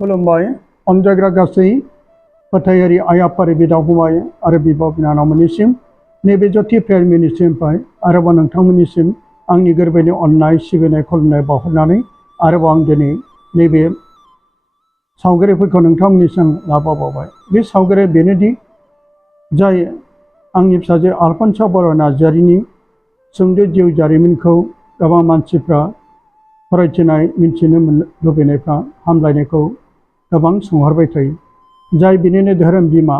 खुलुमबाय अनजाग्रा गासै फोथायारि आइ आफारि बिदा फंबाय आरो बिब' बिनानावमोननिसिम नैबे ज्योति प्रेमिनिसिमनिफ्राय आरोबाव नोंथांमोननिसिम आंनि गोरबोनि अननाय सिबिनाय खुलुमनाय बावहरनानै आरोबाव आं दिनै नैबे सावगारिफोरखौ नोंथांमोननिसिम लाबोबावबाय। बे सावगारिया बेनोदि जाय आंनि फिसाजो आलफनसा बर' नार्जारिनि सुंद' जिउ जारिमिनखौ गोबां मानसिफ्रा फरायथिनाय मिन्थिनो लुबैनायफ्रा हामलायनायखौ गोबां सोंहरबाय थायो। जाय बिनिनो धोरोम बिमा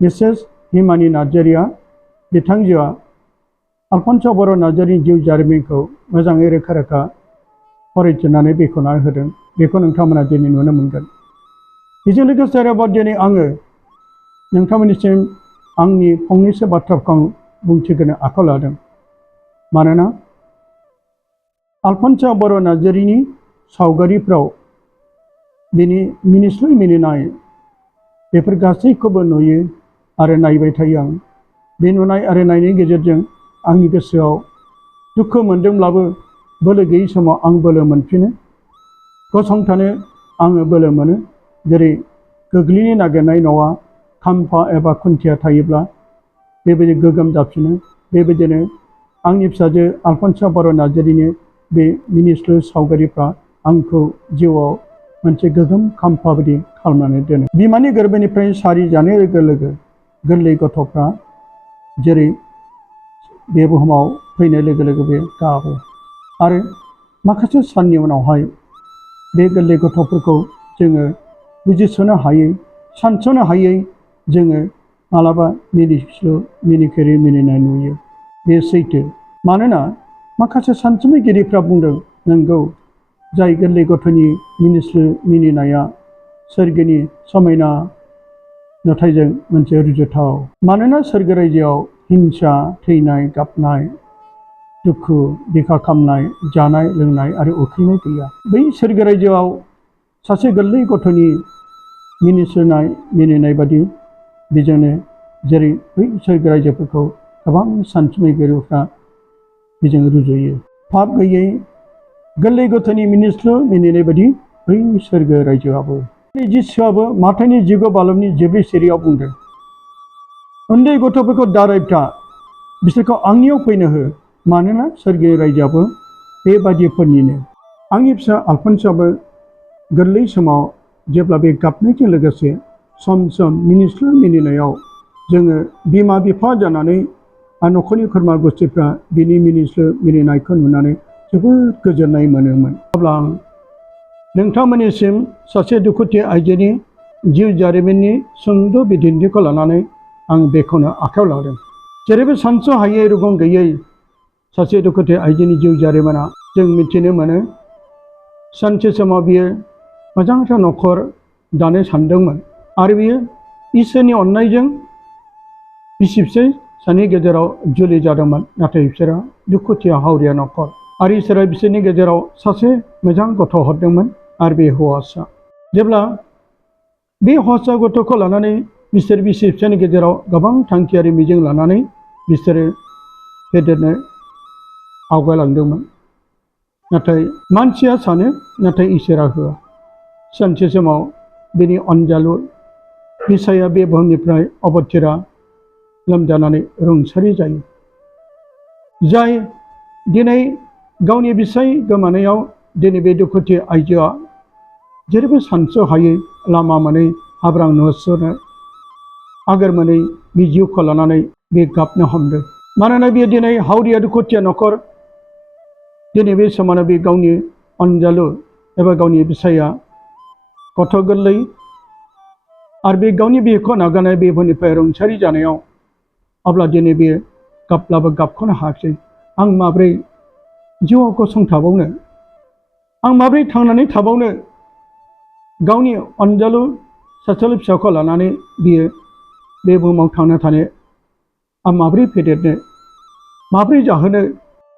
मिसेस हिमानि नार्जारिया बिथांजोआ आलफनसा बर' नार्जारिनि जिउ जारिमिनखौ मोजाङै रोखा रोखा फरायथिनानै बेखेवना होदों। बेखौ नोंथांमोना दिनै नुनो मोनगोन। बेजों लोगोसे आरोबाव दिनै आङो नोंथांमोननिसिम आंनि फंनैसो बाथ्राखौ बुंथिहोनो आखायाव लादों। मानोना आलफनसा बर' नार्जारिनि सावगारिफ्राव बिनि मिनिस्लु मिनिनाय बेफोर गासैखौबो नुयो आरो नायबाय थायो आं। बे नुनाय आरो नायनायनि गेजेरजों आंनि गोसोआव दुखु मोनदोंब्लाबो बोलो गैयै समाव आं बोलो मोनफिनो, गसंथानो आङो बोलो मोनो। जेरै गोग्लैनो नागिरनाय न'आ खाम्फा एबा खुन्थिया थायोब्ला बेबायदि गोगोम जाफिनो, बेबायदिनो आंनि फिसाजो आलफनसा बर' नार्जारिनि बे मिनिस्लु सावगारिफ्रा आंखौ जिउआव मोनसे गोगोम खाम्फा बायदि खालामनानै दोनो। बिमानि गोरबोनिफ्राय सारि जानाय लोगो लोगो गोरलै गथ'फ्रा जेरै बे बुहुमाव फैनाय लोगो लोगो बे गाबो आरो माखासे साननि उनावहाय बे गोरलै गथ'फोरखौ जोङो बुजिस'नो हायै सानस'नो हायै जोङो मालाबा मिनिस्लु मिनिखेरै मिनिनाय नुयो। बे सैथो। मानोना माखासे सानसुमैगिरिफ्रा बुंदों नंगौ, जाय गोरलै गथ'नि मिनिस्लु मिनिनाया सोरगोनि समायना नुथायजों मोनसे रुजुथाव। मानोना सोरगो रायजोआव हिंसा, थैनाय, गाबनाय, दुखु, बिखा खामनाय, जानाय लोंनाय आरो उखैनाय गैया। बै सोरगो रायजोआव सासे गोरलै गथ'नि मिनिस्लुनाय मिनिनाय बादि बेजोंनो जेरै बै सोरगो रायजोफोरखौ गोबां सानसुमैगिरिफ्रा बेजों रुजुयो। पाप गैयै गोरलै गथ'नि मिनिस्लु मिनिनाय बादि बै सोरगो रायजोआबो। जिसुआबो माथाइनि 19 बालबनि 14 सिरियाव बुंदों, उन्दै गथ'फोरखौ दारायथा, बिसोरखौ आंनियाव फैनो हो, मानोना सोरगो रायजोआबो बेबादिफोरनिनो। आंनि फिसा आलफनसाबो गोरलै समाव जेब्ला बे गाबनायजों लोगोसे सम सम मिनिस्लु मिनिनायाव जोङो बिमा बिफा जानानै आरो न'खरनि खुरमा गुस्थिफ्रा बिनि मिनिस्लु मिनिनायखौ नुनानै जोबोद गोजोननाय मोनोमोन। अब्ला आं नोंथांमोननिसिम सासे दुखुथिया आइजोनि जिउ जारिमिननि सुंद' बिदिन्थिखौ लानानै आं बेखौनो आखायाव लादों। जेरैबो सानस' हायै रुगुं गैयै सासे दुखुथिया आइजोनि जिउ जारिमिना जों मिथिनो मोनो। सानसे समाव बियो मोजांथार न'खर दानो सानदोंमोन आरो बियो इसोरनि अननायजों बिसि फिसाय सानै गेजेराव जुलि जादोंमोन। नाथाय बिसोरा दुखुथिया हावरिया न'खर आरो इसोरा बिसोरनि गेजेराव सासे मोजां गथ' हरदोंमोन आरो बे हौवासा। जेब्ला बे हौवासा गथ'खौ लानानै बिसोर बिसि फिसायनि गेजेराव गोबां थांखियारि मिजिं लानानै बिसोरो फेदेरनो आवगायलांदोंमोन। नाथाय मानसिया सानो, नाथाय इसोरा होआ। सानसे समाव बिनि अनजालु बिसाया बे बुहुमनिफ्राय अबथिरा लोमजानानै रुंसारि जायो। जाय दिनै गावनि बिसाय गोमानायाव दिनै बे दुखुथिया आइजोआ जेरैबो सानस' हायै लामा मोनै हाब्रां नुहुरस'नो आगोर मोनै बे जिउखौ लानानै बे गाबनो हमदों। मानोना बियो दिनै हावरिया दुखुथिया न'खर, दिनै बे समावनो बे गावनि अनजालु एबा गावनि बिसाया गथ' गोरलै आरो बे गावनि बिहाखौ नागारनाय बे बुहुमनिफ्राय रुंसारि जानायाव अब्ला दिनै बियो गाबब्लाबो गाबख'नो हायाखिसै। आं माब्रै जिउआव गसंथाबावनो, आं माब्रै थांनानै थाबावनो, गावनि अनजालु सासेल' फिसाखौ लानानै बियो बे बुहुमाव थांना थानो आं माब्रै फेदेरनो, माब्रै जाहोनो।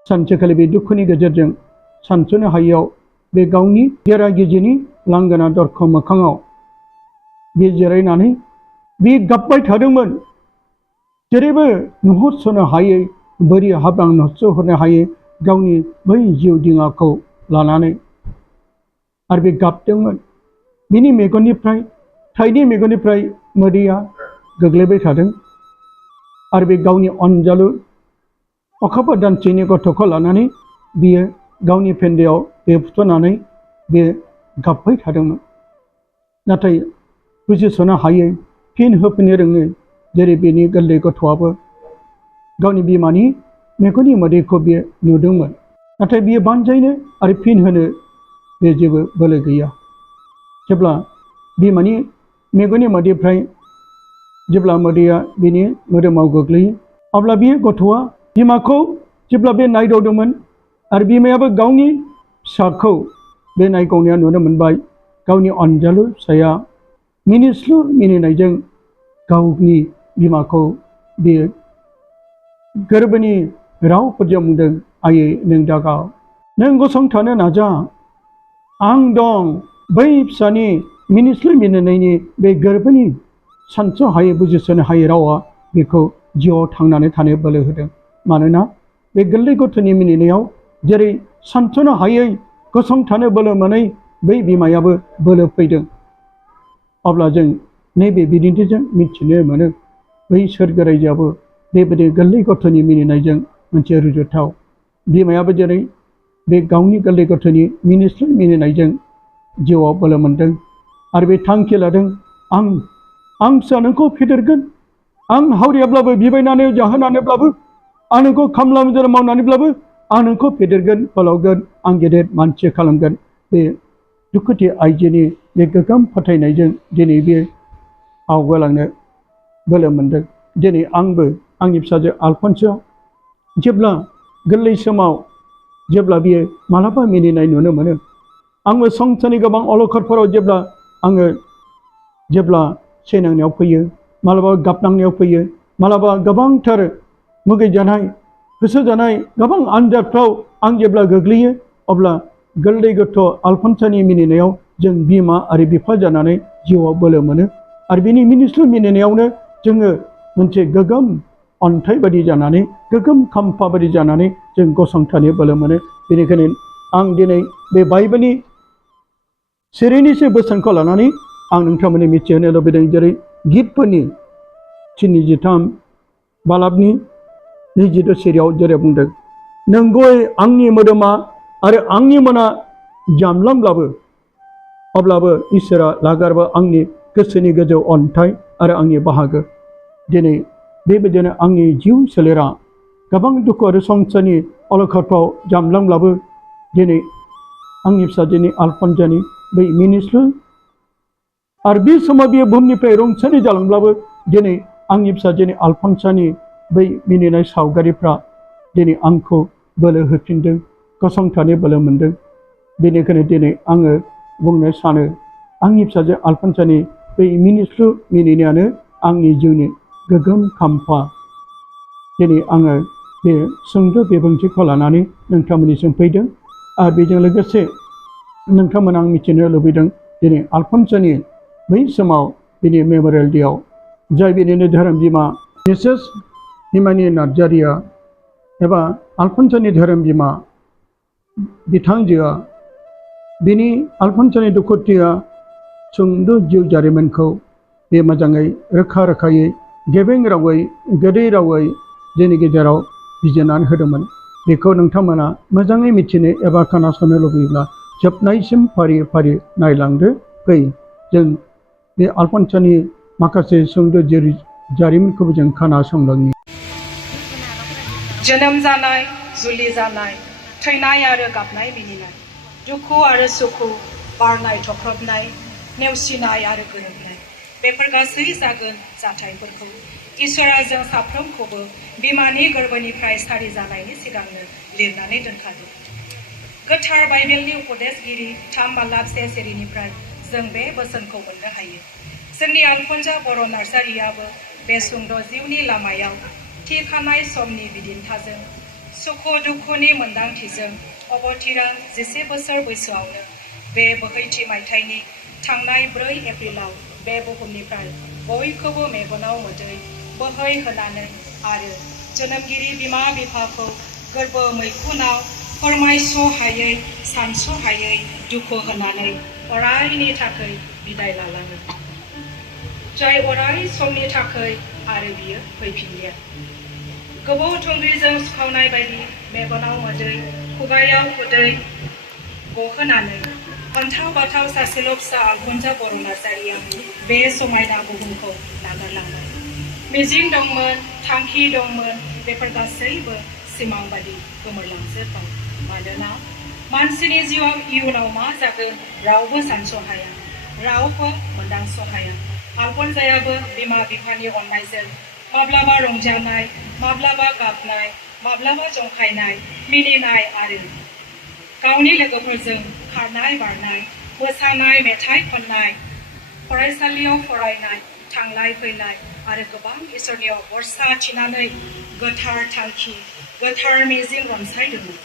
सानसेखालि बे दुखुनि गेजेरजों सानस'नो हायैयाव बे गावनि गेरा गिजिनि लांगोना दरखं मोखाङाव बे जिरायनानै बे गाबबाय थादोंमोन। जेरैबो नुहुरस'नो हायै, बोरि हाब्रां नुहुरस'हरनो हायै गावनि बै जिउ दिङाखौ लानानै आरो बे गाबदोंमोन। बिनि मेगननिफ्राय थाइनि मेगननिफ्राय मोदैया गोग्लैबाय थादों आरो बे गावनि अनजालु अखाफोर दानसेनि गथ'खौ लानानै बियो गावनि फेन्दायाव बे फुथुनानै बे गाबबाय थादोंमोन नाथाय बुजिस'नो हायै फिन होफिननो रोङै जेरै बेनि गोरलै गथ'आबो गावनि बिमानि मेगननि मोदैखौ बियो नुदोंमोन नाथाय बियो बानजायनो आरो फिन होनो बे जेबो बोलो गैया जेब्ला बिमानि मेगननि मोदैनिफ्राय जेब्ला मोदैया बिनि मोदोमाव गोग्लैयो अब्ला बे गथ'आ बिमाखौ जेब्ला बे नायदावदोंमोन आरो बिमायाबो गावनि फिसाखौ बे नायगावनाया नुनो मोनबाय गावनि अनजालु फिसाया मिनिस्लु मिनिनायजों गावनि बिमाखौ बियो गोरबोनि रावफोरजों बुंदों आयै नों दागाव नों गसंथानो नाजा आं दं बै फिसानि मिनिस्लु मिनिनायनि बे गोरबोनि सानस' हायै बुजिस'नो हायै रावा बेखौ जिउआव थांनानै थानो बोलो होदों मानोना बे गोरलै गथ'नि मिनिनायाव जेरै सानस'नो हायै गसंथानो बोलो मोनै बै बिमायाबो बोलो फैदों अब्ला जों नैबे बिदिन्थिजों मिथिनो मोनो बै सोरगो रायजोआबो बेबायदि गोरलै गथ'नि मिनिनायजों मोनसे रुजुथाव बिमायाबो जेरै बे गावनि गोरलै गथ'नि मिनिस्लु मिनिनायजों जिउआव बोलो मोन्दों आरो बे थांखि लादों आं फिसा नोंखौ फेदेरगोन आं हावरियाब्लाबो बिबायनानै जाहोनानैब्लाबो आं नोंखौ खामला मुजिरा मावनानैब्लाबो आं नोंखौ फेदेरगोन फोलावगोन आं गेदेर मानसि खालामगोन बे दुखुथि आइजोनि बे गोग्गोम फोथायनायजों दिनै बे आवगायलांनो बोलो मोन्दों दिनै आंबो आंनि फिसाजो आलफनसा जेब्ला गोरलै समाव जेब्ला बियो मालाबा मिनिनाय नुनो मोनो आंबो संसारनि गोबां अलखदफोराव जेब्ला सैनांनायाव फैयो मालाबा गाबनांनायाव फैयो मालाबा गोबांथार मुगैजानाय गोसो जानाय गोबां आनजादफ्राव आं जेब्ला गोग्लैयो अब्ला गोरलै गथ' आलफनसानि मिनिनायाव जों बिमा आरो बिफा जानानै जिउआव बोलो मोनो आरो बिनि मिनिस्लु मिनिनायावनो जोङो मोनसे गोगोम अन्थाइ बायदि जानानै गोगोम खाम्फा बायदि जानानै जों गसंथानो बोलो मोनो बेनिखायनो आं दिनै बे बाइबेलनि सिरिनिसो बोसोनखौ लानानै आं नोंथांमोननो मिथिहोनो लुबैदों जेरै गितफोरनि 23 बालाबनि 22 सिरियाव जेरै बुंदों नंगौयै आंनि मोदोमा आरो आंनि मोना जामलांब्लाबो अब्लाबो इसोरा लागारबा आंनि गोसोनि गोजौ अन्थाइ आरो आंनि बाहागो दिनै बेबायदिनो आंनि जिउ सोलेरा गोबां दुखु आरो संसारनि अलखदफ्राव जामलांब्लाबो दिनै आंनि फिसाजोनि आलफनसानि बै मिनिस्लु आरो बे समाव बियो बुहुमनिफ्राय रुंसारि जालांब्लाबो दिनै आंनि फिसाजोनि आलफनसानि बै मिनिनाय सावगारिफ्रा दिनै आंखौ बोलो होफिनदों गसंथानो बोलो मोन्दों बेनिखायनो दिनै आङो बुंनो सानो आंनि फिसाजो आलफनसानि बै मिनिस्लु मिनिनायानो आंनि जिउनि गोगोम खाम्फा दिनै आङो बे सुंद' बिबुंथिखौ लानानै नोंथांमोननिसिम फैदों आरो बेजों लोगोसे नोंथांमोना आं मिथिनो लुबैदों दिनै आलफनसानि बै समाव बिनि मेम'रियेल डेआव जाय बिनिनो धोरोम बिमा मिसेस हिमानि नार्जारिया एबा आलफनसानि धोरोम बिमा बिथांजोआ बिनि आलफनसानि दुखुथिया सुंद' जिउ जारिमिनखौ बे मोजाङै रोखा रोखायै गेबें रावै गोदै रावै जोंनि गेजेराव बिजिरनानै होदोंमोन बेखौ नोंथांमोना मोजाङै मिथिनो एबा खोनासंनो लुबैयोब्ला जोबनायसिम फारि फारि नायलांदो फै जों बे आलफनसानि माखासे सुंद' जारिमिनखौबो जों खोनासंलांनि जोनोम जानाय जुलि जानाय थैनाय आरो गाबनाय मिनिनाय दुखु आरो सुखु बारनाय थख्रबनाय नेवसिनाय आरो गोरोबनाय बेफोर गासै जागोन जाथायफोरखौ इसोरा जों साफ्रोमखौबो बिमानि गोरबोनिफ्राय सारि जानायनि सिगांनो लिरनानै दोनखादों गोथार बाइबेलनि उपदेशगिरि 3 बालाब 1 सिरिनिफ्राय जों बे बोसोनखौ मोननो हायो जोंनि आलफनसा बर' नार्जारियाबो बे सुंद' जिउनि लामायाव थि खानाय समनि बिदिन्थाजों सुखु दुखुनि मोन्दांथिजों अबथिरा 10 बोसोर बैसोआवनो बे बोहैथि मायथाइनि थांनाय 4 एप्रिलाव बे बुहुमनिफ्राय बयखौबो मेगनाव मोदै बोहै होनानै आरो जोनोमगिरि बिमा बिफाखौ गोरबो मैखुनाव फोरमायस' हायै सानस' हायै दुखु होनानै अरायनि थाखाय बिदाय लालाङो जाय अराय समनि थाखाय आरो बियो फैफिनलिया गोबाव थुंग्रिजों सुखावनाय बायदि मेगनाव मोदै खुगायाव उदै गहोनानै अन्थाव बाथाव सासेल' फिसा आलफनसा बर' नार्जारिया बे समायना बुहुमखौ नागारलांबाय मिजिं दंमोन थांखि दंमोन बेफोर गासैबो सिमां बादि गोमोरलांजोबबाय मानोना मानसिनि जिउआव इयुनाव मा जागोन रावबो सानस' हाया रावबो मोनदांस' हाया आलफनसायाबो बिमा बिफानि अननायजों माब्लाबा रंजानाय माब्लाबा गाबनाय माब्लाबा जंखायनाय मिनिनाय आरो गावनि लोगोफोरजों खारनाय बारनाय मोसानाय मेथाइ खननाय फरायसालियाव फरायनाय थांलाय फैलाय आरो गोबां इसोरनियाव भरसा थिनानै गोथार थांखि गोथार मिजिं रनसायदोंमोन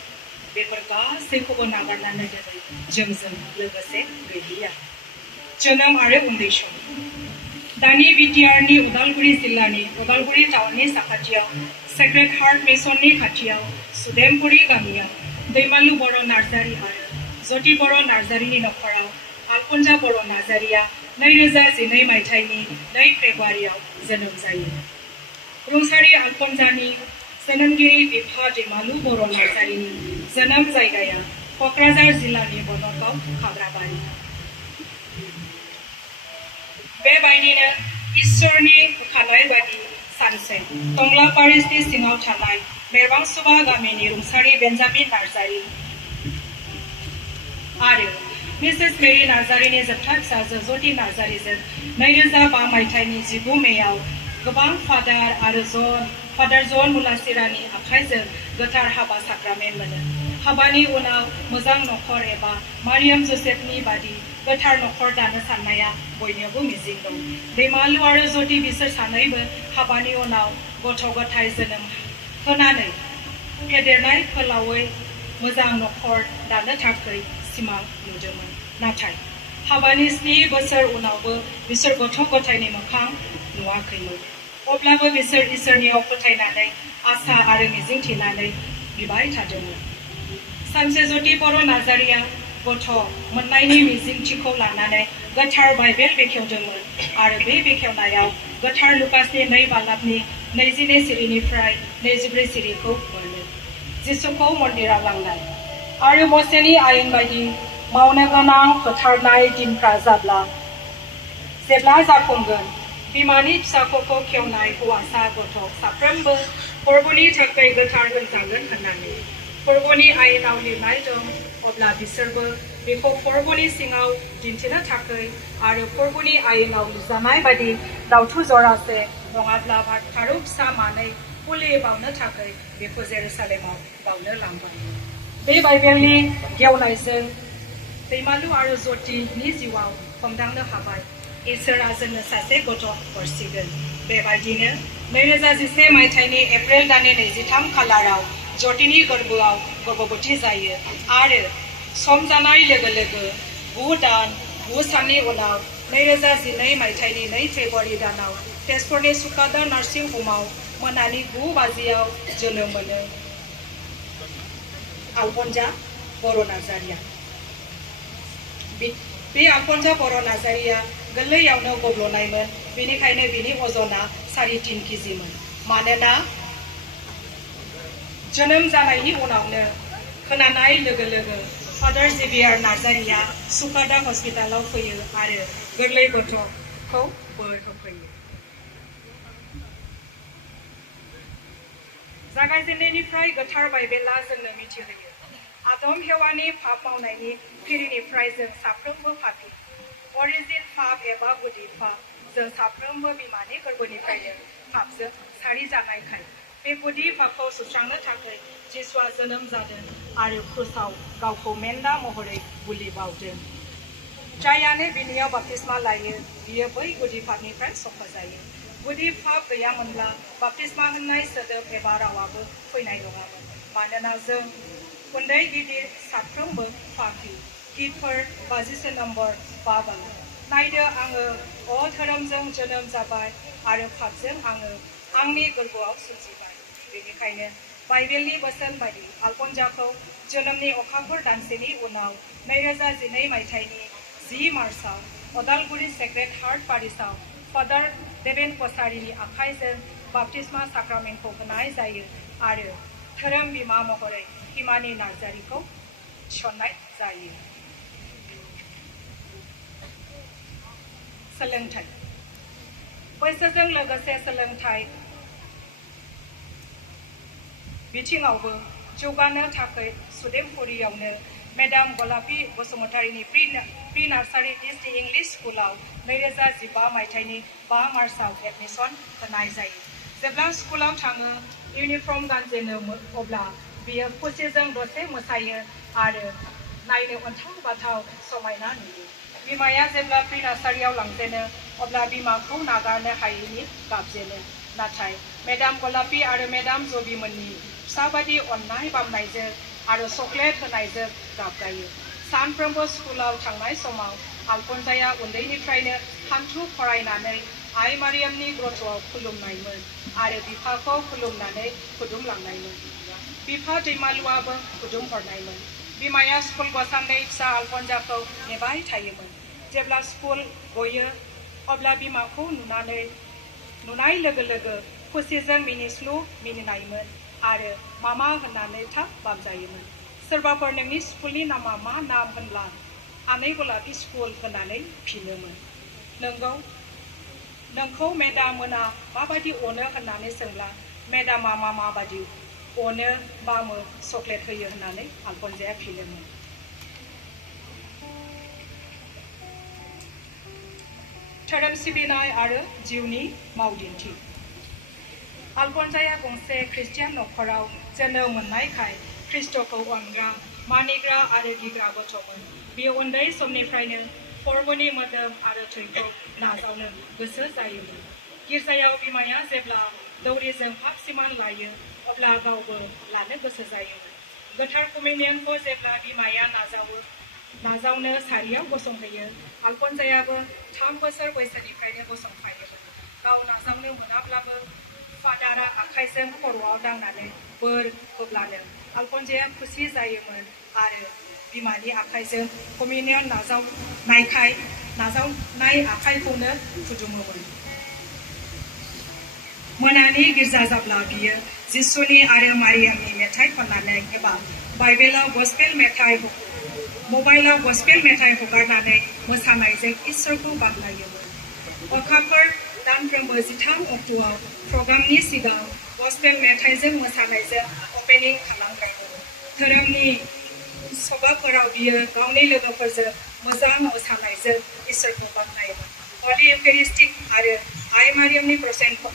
बेफोर गासैखौबो नागारनानै दिनै जोंजों लोगोसे गैलिया जोनोम आरो उन्दै सम दानि बिटिआरनि उदालगुरि जिल्लानि उदालगुरि टाउननि साखाथियाव सेक्रेड हार्ट मिसननि खाथियाव सुदेमपुरि गामियाव दैमालु बर' नार्जारि आरो ज्योति बर' नार्जारिनि नखराव आलफनसा बर' नार्जारिया 2012 मायथाइनि 2 फेब्रुवारियाव जोनोम जायो रुंसारि आलफनसानि जोनोमगिरि बिफा दैमालु बर' नार्जारिनि जोनोम जायगाया क'क्राझार जिल्लानि बनगाव खाग्राबारि बेबायदिनो इसोरनि होखानाय बादि सानसे टंला पारिसनि सिङाव थानाय मेरबांसुबा गामिनि रुंसारि बेन्जामिन नार्जारि आरो मिसेस मेरि नार्जारिनि जोबथा फिसाजो ज्योति नार्जारिजों 2005 मायथाइनि 19 मेयाव गोबां फादार जन मुलासिरानि आखाइजों गोथार हाबा साक्रामेन्ट मोनो हाबानि उनाव मोजां नखर एबा मारियाम जोसेफनि बादि गोथार नखर दानो साननाया बयनियावबो मिजिं दं दैमालु आरो ज्योति बिसोर सानैबो हाबानि उनाव गथ' गथाय जोनोम होनानै फेदेरनाय फोलावै मोजां नखर दानो थाखाय सिमां नुदोंमोन नाथाय हाबानि 7 बोसोर उनावबो बिसोर गथ' गथायनि मोखां नुवाखैमोन अब्लाबो बिसोर इसोरनियाव फोथायनानै आसा आरो मिजिं थिनानै बिबाय थादोंमोन सानसे ज्योति बर' नार्जारिया गथ' मोननायनि मिजिंथिखौ लानानै गोथार बाइबेल बेखेवदोंमोन आरो बे बेखेवनायाव गोथार लुकासनि 2 बालाबनि 22 सिरिनिफ्राय 24 सिरिखौ मोनो जिसुखौ मन्दिराव लांनाय आरो मसेनि आयेन बायदि मावनो गोनां फोथारनाय दिनफ्रा जेब्ला जाफुंगोन बिमानि फिसाखौ खेवनाय हौवासा गथ' साफ्रोमबो फोरबोनि थाखाय गोथार होनजागोन होननानै फोरबोनि आयेनाव लिरनाय दं अब्ला बिसोरबो बेखौ फोरबोनि सिङाव दिन्थिनो थाखाय आरो फोरबोनि आयेनाव लिरजानाय बायदि दाउथु जरासे नङाब्ला फारौ फिसा मानै फुलि बावनो थाखाय बेखौ जेरुसालेमाव बावनो लांबाय बे बाइबेलनि गेवनायजों दैमालु आरो ज्योतिनि जिउआव हमदांनो हाबाय इसोरा जोंनो सासे गथ' हरसिगोन बेबायदिनो 2011 मायथाइनि एप्रिल दाननि 23 खालाराव ज्योतिनि गोरबोआव गर्भवती जायो आरो सम जानाय लोगो लोगो 9 दान 9 साननि उनाव 2012 मायथाइनि 2 फेब्रुवारि दानाव तेजपुरनि सुकादा नार्सिं हमाव मोनानि 9 बाजियाव जोनोम मोनो आलफनसा बर' नार्जारिया बे आलफनसा बर' नार्जारिया गोरलैयावनो गब्ल'नायमोन बेनिखायनो बिनि अजना 3.5 केजिमोन मानोना जोनोम जानायनि उनावनो खोनानाय लोगो लोगो फादार जेभियार नार्जारिया सुकादा हस्पिटालाव फैयो आरो गोरलै गथ'खौ बोर होफैयो जागायजेननायनिफ्राय गोथार बाइबेला जोंनो मिथिहोयो आदम हेवानि पाप मावनायनि फिरिनिफ्राय जों साफ्रोमबो पापी अरिजिन पाप एबा गुदि पाप जों साफ्रोमबो बिमानि गोरबोनिफ्रायनो पापजों सारि जानायखाय बे गुदि पापखौ सुस्रांनो थाखाय जिसुआ जोनोम जादों आरो क्रुसाव गावखौ मेन्दा महरै बुलि बावदों जायानो बिनियाव बाप्तिस्मा लायो बियो बै गुदि पापनिफ्राय सख'जायो गुदि पाप गैयामोनब्ला बाप्तिस्मा होननाय सोदोब एबा रावाबो फैनाय नङामोन मानोना जों उन्दै गिदिर साफ्रोमबो पापी गितफोर 50 नम्बर 5 नायदो आङो धोरोमजों जोनोम जाबाय आरो पापजों आङो आंनि गोरबोआव सोमजिबाय बेनिखायनो बाइबेलनि बोसोन बायदि आलफनसाखौ जोनोमनि अखाफोर दानसेनि उनाव 2012 मायथाइनि 10 मार्चआव Udalguri Sacred Heart Parisau Father Deven Kosarini Akhaijों Baptisma Sacramentखौ होनाय जायो आरो धोरोम बिमा महरै हिमानी नार्जारीखौ थिसननाय जायो। सोलोंथाइ बैसोजों लोगोसे सोलोंथाइ बिथिङावबो जौगानो थाखाय सुदेमपुरियावनो मेडाम गलापी बसुमतारीनि प्रि नार्सारि डिस्ट्रिक्ट इंलिश स्कुलाव 2015 मायथाइनि 5 मार्चआव एडमिशन होनाय जायो। जेब्ला स्कुलाव थाङो इउनिफर्म गानजेनो अब्ला बियो खुसिजों दसे मोसायो आरो नायनो अन्थाव बाथाव समायना नुयो। बिमाया जेब्ला प्रि नार्सारियाव लांजेनो अब्ला बिमाखौ नागारनो हायैनि गाबजेनो। नाथाय मेडाम गलापी आरो मेडाम जबिमोननि फिसाबादि अननाय बामनायजों आरो चकलेट होनायजों गाबगायो। सानफ्रोमबो स्कुलाव थांनाय समाव आल्फनसाया उन्दैनिफ्रायनो हान्थु फरायनानै आइ मारियामनि ग्रथ'आव खुलुमनायमोन आरो बिफाखौ खुलुमनानै खुदुमलांनायमोन। बिफा दैमालुआबो खुदुमहरनायमोन। बिमाया स्कुल गसान्दै फिसा आल्फनसाखौ नेबाय थायोमोन। जेब्ला स्कुल गयो अब्ला बिमाखौ नुनाय लोगो लोगो खुसिजों मिनिस्लु मिनिनायमोन आरो मामा होननानै थाब बामजायोमोन। सोरबाफोर नोंनि स्कुलनि नामा मा नाम होनब्ला आनै गलापी स्कुल होननानै फिनोमोन। नोंखौ मेडाम मोना माबादि अनो होननानै सोंब्ला मेडामा माबादि अनो बामो चकलेट होयो होननानै आल्फनसाया फिनोमोन। धोरोम सिबिनाय आरो जिउनि मावदिन्थि आल्फनसाया गंसे ख्रिस्टियान नखराव जोनोम मोननायखाय ख्रिस्टखौ अनग्रा मानिग्रा आरो गिग्रा गथ'मोन। बियो उन्दै समनिफ्रायनो फोरबोनि मोदोम आरो थैखौ नाजावनो गोसो जायोमोन। गिर्जायाव बिमाया जेब्ला दौरिजों पाप सिमान लायो अब्ला गावबो लानो गोसो जायोमोन। गोथार कमिउनियनखौ जेब्ला बिमाया नाजावनो सारियाव गसंहोयो आल्फनसायाबो 3 बोसोर बैसोनिफ्रायनो गसंफायोमोन। गाव नाजावनो मोनाब्लाबो फादारा आखाइजों खर'आव दांनानै बोर होब्लानो आल्फनसाया खुसि जायोमोन आरो बिमानि आखाइजों कमिउनियन नाजावनाय आखाइखौनो खुदुमोमोन। मोनानि गिर्जा जाब्ला बियो जिसुनि आरो मारियामनि मेथाइ खननानै एबा मबाइलाव गस्पेल मेथाइ हगारनानै मोसानायजों इसोरखौ बाख्नायोमोन। अखाफोर दानफ्रोमबो 13 अक्ट'आव प्रग्रामनि सिगां गस्पेल मेथाइजों मोसानायजों अपेनिं खालामग्रामोन। धोरोमनि सभाफोराव बियो गावनि लोगोफोरजों मोजां मोसानायजों इसोरखौ बाख्नायोमोन। हलि इउकेरिस्टिक आरो आइ मारियामनि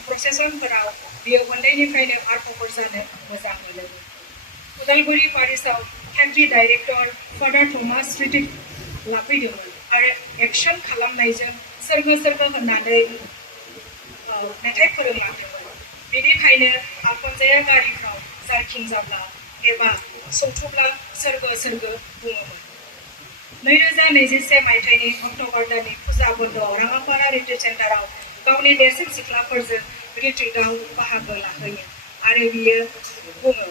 प्रसेसनफोराव बियो उन्दैनिफ्रायनो आर्फफोर जानो मोजां मोनोमोन। Udalguri पारिसाव केन्ट्रि director father Thomas Hrithik लाफैदोंमोन आरो एक्सन खालामनायजों सोरगो होननानै मेथाइ फोरोंलांदोंमोन। बेनिखायनो आल्फनसाया गारिफ्राव जारखिं जाब्ला एबा सौथुब्ला सोरगो बुङोमोन। 2021 मायथाइनि अक्ट'बर दाननि फुजा बन्द'आव राङापारा रिट्रिट सेन्टाराव गावनि देरसिन सिख्लाफोरजों रिट्रिटआव बाहागो लाहैयो आरो बियो बुङो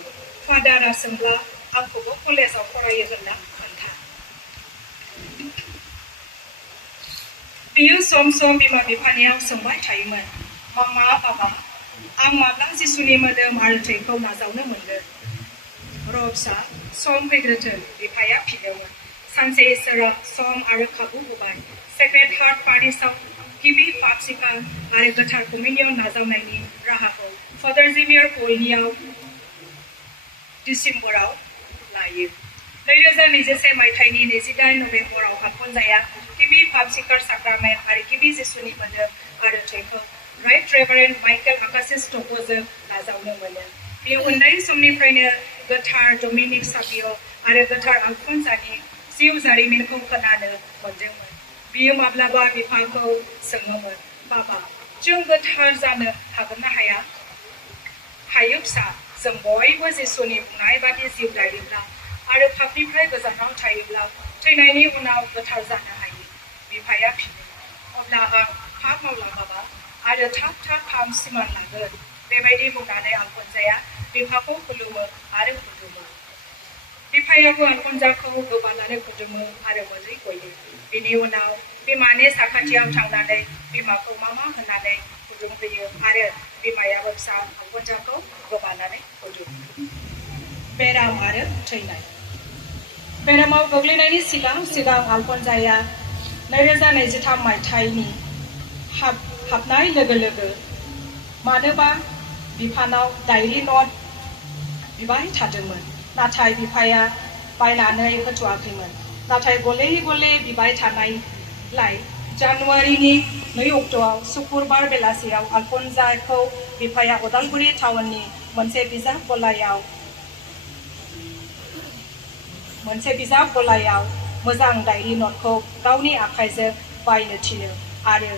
फादारा सोंब्ला आंखौबो कलेजाव फरायो होनना खोन्था। बियो सम बिमा बिफानियाव सोंबाय थायोमोन मामा बाबा आं माब्ला जिसुनि मोदोम आरो थैखौ नाजावनो मोनगोन। र' फिसा सम फैग्रोथों बिफाया फिनदोंमोन। सानसे इसोरा सम आरो खाबु होबाय। सेक्रेड हार्ट पारिसाव गिबि पाप सिकार आरो गोथार कमिउनियन नाजावनायनि राहाखौ फादार जेभियार कलनियाव दिसेम्बराव लायो। 2021 मायथाइनि 28 नभेम्बराव आल्फनसाया गिबि पाप सिकार साक्रामेन्ट आरो गिबि जिसुनि मोदोम आरो थैखौ राइट रेभारेन्ड माइकेल आकासिस ट'प'जों नाजावनो मोनो। बियो उन्दै समनिफ्रायनो गोथार डमिनिक साभियो आरो गोथार आल्फनसानि जिउ जारिमिनखौ खोनानो मोनदोंमोन। बियो माब्लाबा बिफाखौ सोङोमोन बाबा जों गोथार जानो हागोन ना हाया? हायो फिसा जों बयबो जिसुनि बुंनाय बादि जिउ दायोब्ला आरो पापनिफ्राय गोजानाव थायोब्ला थैनायनि उनाव गोथार जानो हायो। बिफाया फिनो अब्ला आं पाप मावला बाबा आरो थाब पाप सिमान लागोन। बेबायदि बुंनानै आल्फनसाया बिफाखौ खुलुमो आरो खुदुमो। बिफायाबो आल्फनसाखौ गोबानानै खुदुमो आरो मोदै गयो। बिनि उनाव बिमानि साखाथियाव थांनानै बिमाखौ मा होननानै खुलुमहोयो आरो बिमायाबो फिसा आलफनसाखौ गोबानानै होयो। बेराम आरो थैनाय। बेरामाव गोग्लैनायनि सिगां आलफनसाया 2023 मायथाइनि हाबनाय लोगो लोगो मानोबा बिफानाव डायरि नट बिबाय थादोंमोन, नाथाय बिफाया बायनानै होथ'आखैमोन। नाथाय गले गले बिबाय थानायलाय जानुवारिनि 2 अक्ट'आव शुक्रबार बेलासियाव आलफनसाखौ बिफाया उदालगुरि टाउननि मोनसे बिजाब गलायाव मोजां डायरि नटखौ गावनि आखाइजों बायनो थिनो आरो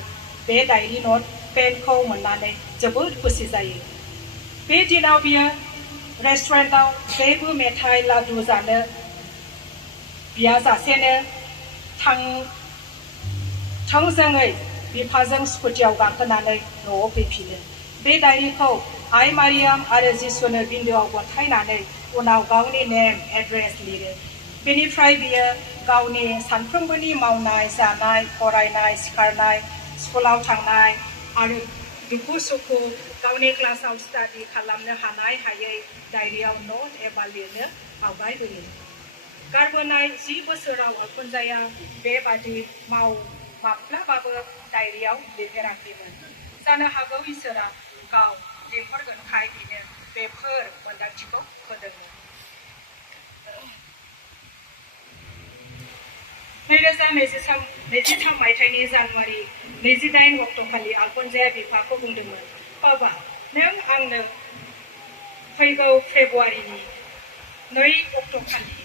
बे डायरि नट पेनखौ मोननानै जोबोद खुसि जायो। बे दिनाव बियो रेस्टुरेन्टआव जेबो मेथाइ लादु जानो बियाजासेनो थोंजोङै बिफाजों स्कुटियाव गाखोनानै न'आव फैफिनो। बे डायरिखौ आइ मारियाम आरो जिसुनो बिन्दोआव गथायनानै उनाव गावनि नेम एड्रेस लिरो। बेनिफ्राय बियो गावनि सानफ्रोमबोनि मावनाय जानाय, फरायनाय, सिखारनाय, स्कुलाव थांनाय आरो दुखु सुखु गावनि क्लासाव स्टाडि खालामनो हानाय हायै डायरियाव नट एबा लिरनो आवगायबोयो। गारबोनाय 10 बोसोराव आलफनसाया बेबादि माब्लाबाबो डायरियाव लिरफेराखैमोन। जानो हागौ इसोरा गाव लिंहरगोनखाय बिनो बेफोर मोन्दांथिखौ होदोंमोन। 2023 मायथाइनि जानुवारि 28 अक्ट'खालि आलफनसाया बिफाखौ बुंदोंमोन, बाबा, नों आंनो फैगौ फेब्रुवारिनि 2 अक्ट'खालि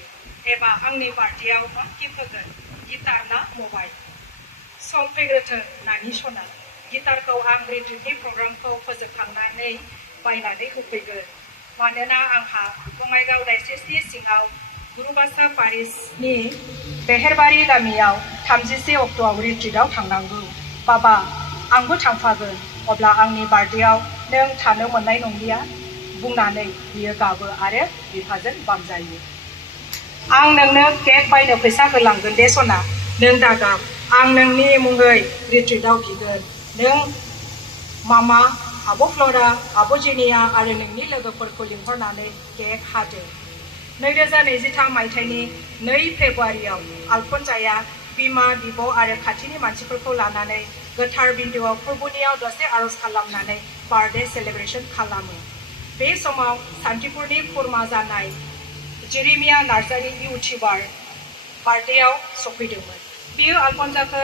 एबा आंनि बार्थडेआव मा गिफ्ट होगोन, गिटार ना मबाइल? सम फैग्रोथों नानि सना, गिटारखौ आं रिट्रिटनि प्रग्रामखौ फोजोबखांनानै बायनानै होफैगोन, मानोना आंहा बङाइगाव डायसेसनि सिङाव गुरुबासा पारिसनि बेहेरबारि गामियाव 31 अक्ट'आव रिट्रिटआव थांनांगौ। बाबा, आंबो थांफागोन, अब्ला आंनि बार्थडेआव नों थानो मोननाय नंलिया, बुंनानै बियो गाबो आरो बिफाजों बामजायो। आं नोंनो केक बायनो फैसा होलांगोन दे सना, नों दागाब, आं नोंनि मुङै रिट्रिटआव बिगोन। नों मामा, आब' फ्लरा, आब' जेनिया आरो नोंनि लोगोफोरखौ लिंहरनानै केक हादो। 2023 मायथाइनि 2 फेब्रुवारियाव आलफनसाया बिमा, बिब' आरो खाथिनि मानसिफोरखौ लानानै गोथार बिन्दोआव फुर्बुनियाव दसे आरज खालामनानै बार्थडे सेलेब्रेशन खालामो। बे समाव सान्तिपुरनि खुरमा जानाय जेरेमिया नार्जारि इउटिउबार बार्थडेआव सफैदोंमोन। बियो आलफनसाखौ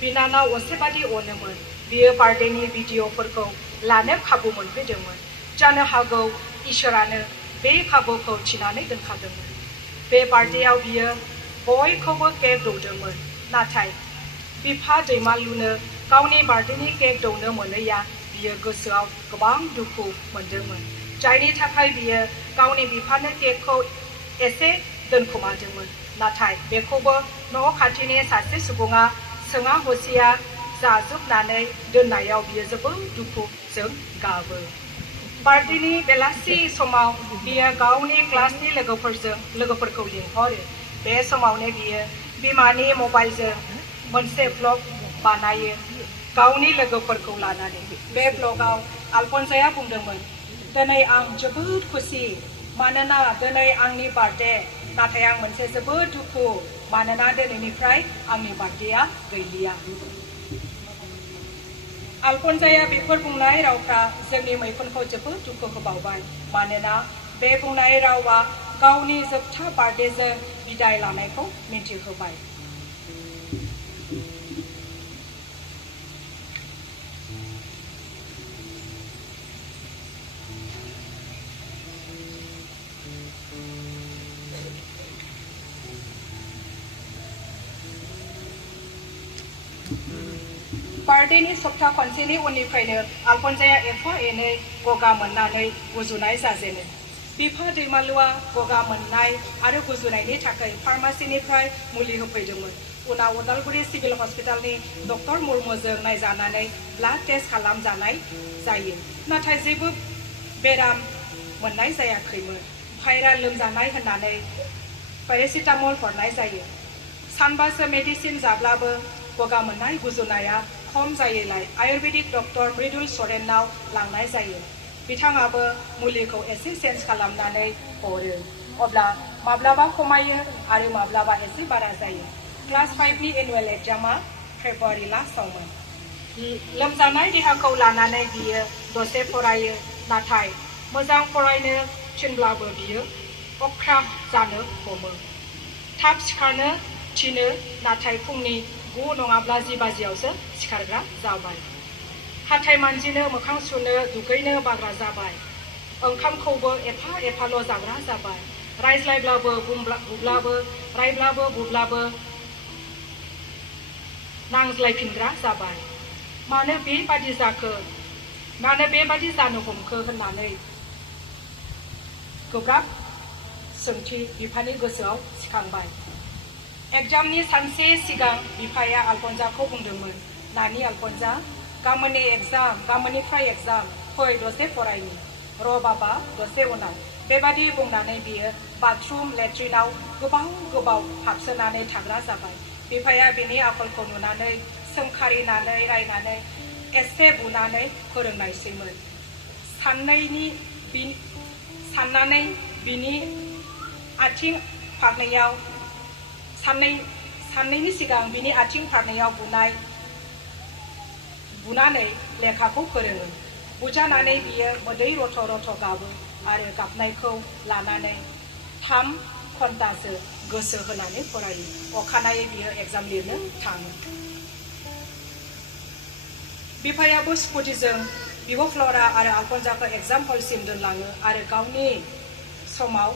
बिनानाव असेबादि अनोमोन। बियो बार्थडेनि भिडिअफोरखौ लानो खाबु मोनफैदोंमोन। जानो हागौ इसोरानो बे खाबुखौ थिनानै दोनखादोंमोन। बे बार्थडेआव बियो बयखौबो केक दौदोंमोन, नाथाय बिफा दैमालुनो गावनि बार्थडेनि केक दौनो मोनैया बियो गोसोआव गोबां दुखु मोनदोंमोन, जायनि थाखाय बियो गावनि बिफानो केकखौ एसे दोनखोमादोंमोन। नाथाय बेखौबो न' खाथिनि सासे सुबुङा सोङा हसिया जाजोबनानै दोननायाव बियो जोबोद दुखुजों गाबो। बार्थडेनि बेलासि समाव बियो गावनि क्लासनि लोगोफोरखौ लिंहरो। बे समावनो बियो बिमानि मबाइलजों मोनसे ब्लग बानायो गावनि लोगोफोरखौ लानानै। बे ब्लगाव आलफनसाया बुंदोंमोन, दिनै आं जोबोद खुसि, मानोना दिनै आंनि बार्थडे, नाथाय आं मोनसे जोबोद दुखु, मानोना दिनैनिफ्राय आंनि बार्थडेआ गैलिया। आलफनसाया बेफोर बुंनाय रावफ्रा जोंनि मैखुनखौ जोबोद दुखु होबावबाय, मानोना बे बुंनाय रावा गावनि जोबथा बार्थडेजों बिदाय लानायखौ मिन्थिहोबाय। बार्थडेनि सप्ता खनसेनि उननिफ्रायनो आलफनसाया एफा एनै गगा मोननानै गुजुनाय जाजेनो। बिफा दैमालुआ गगा मोननाय आरो गुजुनायनि थाखाय फार्मासिनिफ्राय मुलि होफैदोंमोन। उनाव उदालगुरि सिभिल हस्पिटालनि डक्टर मुर्मुजों नायजानानै ब्लाड टेस्ट खालामजानाय जायो, नाथाय जेबो बेराम मोननाय जायाखैमोन। भाइराल लोमजानाय होननानै पेरासिटामल हरनाय जायो। सानबासो मेडिसिन जाब्लाबो गगा मोननाय गुजुनाया खम जायैलाय आयुर्वेदिक डक्टर मृदुल सरेनाव लांनाय जायो बिथाङाबो मुलिखौ एसे चेन्ज खालामनानै हरो अब्ला माब्लाबा खमायो आरो माब्लाबा एसे बारा जायो क्लास 5 नि एनुवेल एग्जामा फेब्रुवारि लास्टआवमोन लोमजानाय देहाखौ लानानै बियो दसे फरायो नाथाय मोजां फरायनो थिनब्लाबो बियो अख्रा जानो हमो थाब सिखारनो थिनो नाथाय फुंनि 9 नङाब्ला 10 बाजियावसो सिखारग्रा जाबाय हाथाय मानजिनो मोखां सुनो दुगैनो बाग्रा जाबाय ओंखामखौबो एफा एफाल' जाग्रा जाबाय रायज्लायब्लाबो बुब्लाबो रायब्लाबो बुब्लाबो नांज्लायफिनग्रा जाबाय मानो बेबादि जाखो मानो बेबादि जानो हमखो होननानै गोब्राब सोंथि बिफानि गोसोआव सिखांबाय एग्जामनि सानसे सिगां बिफाया आलफनजाखौ बुंदोंमोन नानि आलफनजा गाबोननिफ्राय एग्जाम फै दसे फरायनि र' बाबा दसे उनाव बेबादि बुंनानै बियो बाथरुम लेट्रिनाव गोबाव हाबसोनानै थाग्रा जाबाय बिफाया बिनि आखलखौ नुनानै सोंखारिनानै रायनानै एसे बुनानै फोरोंनायसैमोन साननानै बिनि आथिं फारनैयाव साननैनि सिगां बिनि आथिं फारनैयाव बुनानै लेखाखौ फोरोङो बुजानानै बियो मोदै रथ' रथ' गाबो आरो गाबनायखौ लानानै 3 घन्टासो गोसो होनानै फरायो अखानायै बियो एग्जाम लिरनो थाङो बिफायाबो स्कुटिजों बिब' फ्लरा आरो आलफनजाखौ एग्जाम हलसिम दोनलाङो आरो गावनि समाव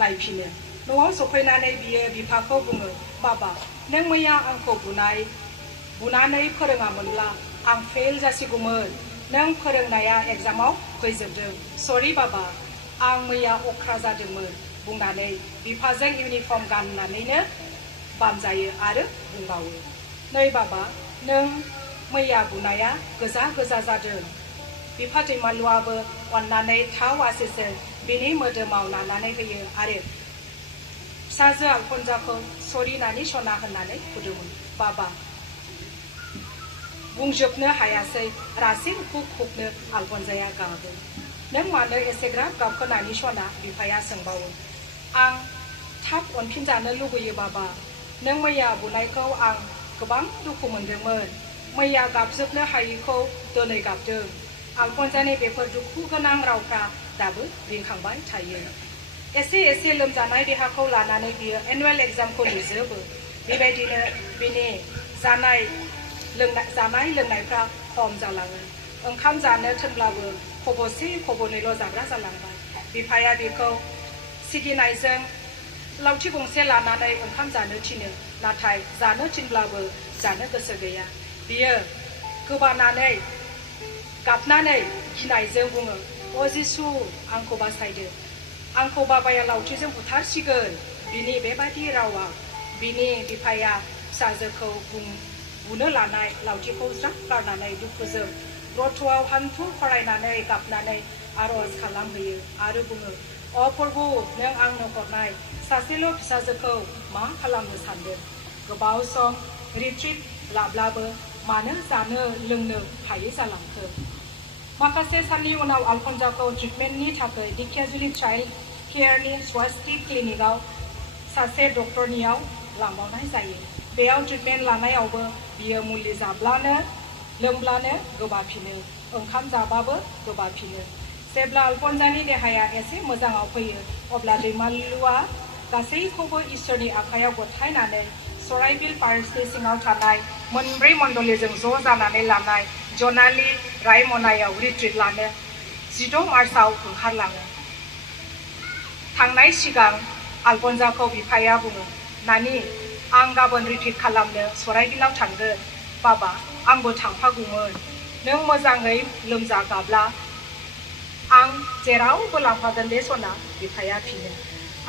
लायफिनो न'आव सफैनानै बियो बिफाखौ बुङो बाबा नों मैया आंखौ बुनानै फोरोङामोनब्ला आं फेल जासिगौमोन नों फोरोंनाया एग्जामाव फैजोबदों सरि बाबा आं मैया अख्रा जादोंमोन बुंनानै बिफाजों इउनिफर्म गाननानैनो बामजायो आरो बुंबावो नै बाबा नों मैया बुनाया गोजा जादों बिफा दैमालुआबो अननानै थाव आसिजों बिनि मोदोमाव नानानै होयो आरो फिसाजो आलफनजाखौ सरि नानि सना होननानै बुंदोंमोन बाबा बुंजोबनो हायासै रासि खुबनो आलफनजाया गाबो नों मानो एसेग्राब गाबखो नानि सना बिफाया सोंबावो आं थाब अनफिनजानो लुबैयो बाबा नों मैया बुनायखौ आं गोबां दुखु मोनदोंमोन मैया गाबजोबनो हायिखौ दिनै गाबदों आलफनजानि बेफोर दुखु गोनां रावफ्रा दाबो रिंखांबाय थायो एसे लोमजानाय देहाखौ लानानै बियो एनुवेल एग्जामखौ लिरजोबो बेबायदिनो बिनि जानाय लोंनायफ्रा खम जालाङो ओंखाम जानो थिनब्लाबो खबसे खबनैल' जाग्रा जालांबाय बिफाया बिखौ सिगिनायजों लावथि गंसे लानानै ओंखाम जानो थिनो नाथाय जानो थिनब्लाबो जानो गोसो गैया बियो गोबानानै गाबनानै गिनायजों बुङो अ जिसु आंखौ बासायदो आंखौ बाबाया लावथिजों बुथारसिगोन बिनि बेबादि रावा बिनि बिफाया फिसाजोखौ बुनो लानाय लावथिखौ ज्राब गारनानै दुखुजों रथ'आव हान्थु फरायनानै गाबनानै आरज खालामहैयो आरो बुङो अ प्रभु नों आंनो हरनाय सासेल' फिसाजोखौ मा खालामनो सानदों गोबाव सम रिट्रिट लाब्लाबो मानो जानो लोंनो हायै जालांखो माखासे साननि उनाव आलफनजाखौ ट्रिटमेन्टनि थाखाय दिखियाजुलि चाइल्ड केयारनि स्वास्थि क्लिनिकआव सासे डक्टरनियाव लांबावनाय जायो बेयाव ट्रिटमेन्ट लानायावबो बियो मुलि जाब्लानो लोमब्लानो गोबाफिनो ओंखाम जाबाबो गोबाफिनो जेब्ला आलफनजानि देहाया एसे मोजाङाव फैयो अब्ला दैमालुआ गासैखौबो इसोरनि आखायाव गथायनानै सराइबिल पार्कनि सिङाव थानाय मोनब्रै मण्डलीजों ज' जानानै लानाय जनालि रायमनायाव रिट्रिट लानो 16 मार्चआव ओंखारलाङो थांनाय सिगां आलफनजाखौ बिफाया बुङो नानि आं गाबोन रिट्रिट खालामनो सराइबिलाव थांगोन बाबा आंबो थांफागौमोन नों मोजाङै लोमजागाब्ला आं जेरावबो लांफागोन दे सना बिफाया फिनो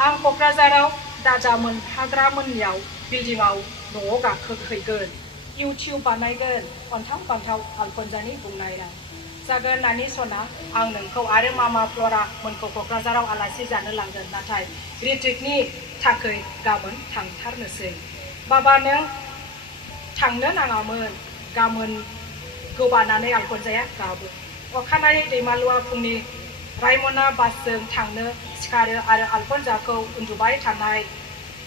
आं क'क्राझाराव दादामोन थाग्रामोननियाव बिल्डिंआव न'आव गाखोहैगोन इउटिउब बानायगोन अन्थाव बान्थाव आलफनजानि बुंनाय राव जागोन नानि सना आं नोंखौ आरो मामा फ्लरा मोनखौ क'क्राझाराव आलासि जानो लांगोन नाथाय रिट्रिटनि थाखाय गाबोन थांथारनोसै बाबा नों थांनो नाङामोन गामोन गोबानानै आलफनसाया गाबो अखानायै दैमालुआ फुंनि रायमना बासजों थांनो सिखारो आरो आलफनसाखौ उन्दुबाय थानाय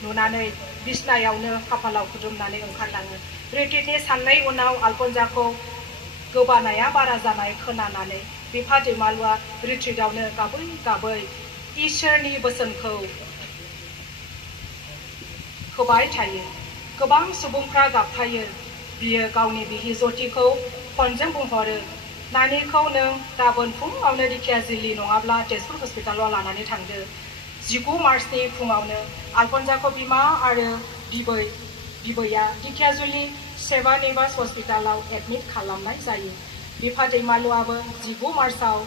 नुनानै बिसनायावनो खाफालाव खुदुमनानै ओंखारलाङो ब्रिटिशनि साननै उनाव आलफनसाखौ गोबानाया बारा जानाय खोनानानै बिफा दैमालुआ रिट्रिटआवनो गाबै गाबै इसोरनि बोसोनखौ होबाय थायो गोबां सुबुंफ्रा गाबथायो बियो गावनि बिहि जतिखौ फनजों बुंहरो नानिखौ नों गाबोन फुङावनो दिखियाजुलि नङाब्ला तेजपुर हस्पिटालाव लानानै थांदो 19 मार्चनि फुङावनो आलफनसाखौ बिमा आरो बिबैया दिखियाजुलि सेवा निवास हस्पिटालाव एडमिट खालामनाय जायो बिफा दैमालुआबो 19 मार्चआव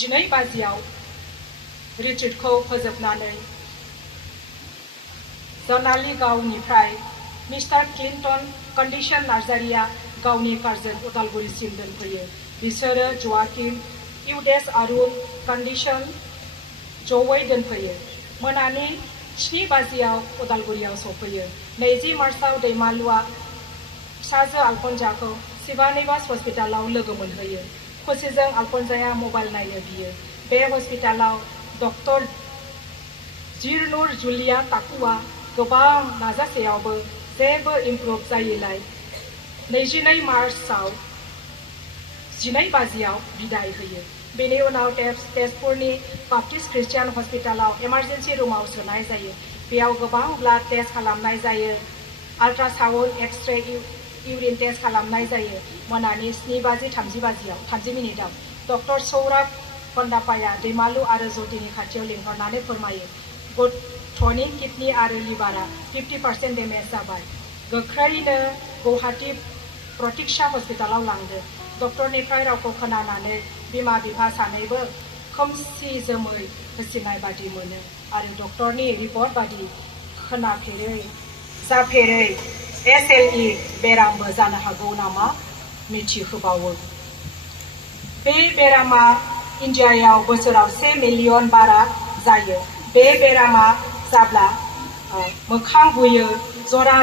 12 बाजियाव रिट्रिटखौ फोजोबनानै जनाली गावनिफ्राय मिस्टार क्लिन्टन कन्डिशन नार्जारिया गावनि कारजों उदालगुरिसिम दोनफैयो बिसोरो जवाकिम इउडेस अरुण कन्डिशन जयै दोनफैयो मोनानि 7 बाजियाव उदालगुरियाव सफैयो 20 मार्चआव दैमालुआ फिसाजो आलफनसाखौ शिवानिवास हस्पिटालाव लोगो मोनहैयो खुसिजों आलफनसाया मबाइल नायनो बियो बे हस्पिटालाव डक्टर जिरनुर जुलिया ताकुआ गोबां नाजासेयावबो जेबो इमप्रुभ जायैलाय 22 मार्चआव 12 बाजियाव बिदाय होयो बेनि उनाव तेजपुरनि बाप्टिस्ट क्रिस्टियान हस्पिटालाव इमारजेन्सि रुमाव सोनाय जायो बेयाव गोबां ब्लाड टेस्ट खालामनाय जायो आल्ट्रासाउन्ड एक्सरे इउरिन टेस्ट खालामनाय जायो मोनानि 7:30 मिनिटाव डक्टर सौरभ कन्डापाया दैमालु आरो ज्योतिनि खाथियाव लिंहरनानै फोरमायो गथ'नि किडनी आरो लिभारा 50% डेमेज जाबाय गोख्रैनो गुवाहाटी प्रतीक्षा हस्पिटालाव लांदो डक्टरनिफ्राय रावखौ खोनानानै बिमा बिफा सानैबो खोमसि जोमै होसिननाय बादि मोनो आरो डक्टरनि रिपर्ट बादि खोनाफेरै जाफेरै SLE बेरामबो जानो हागौ नामा मिथिहोबावो बे बेरामा इन्डियायाव बोसोराव 1 मिलियन बारा जायो बे बेरामा जाब्ला मोखां बुयो जरा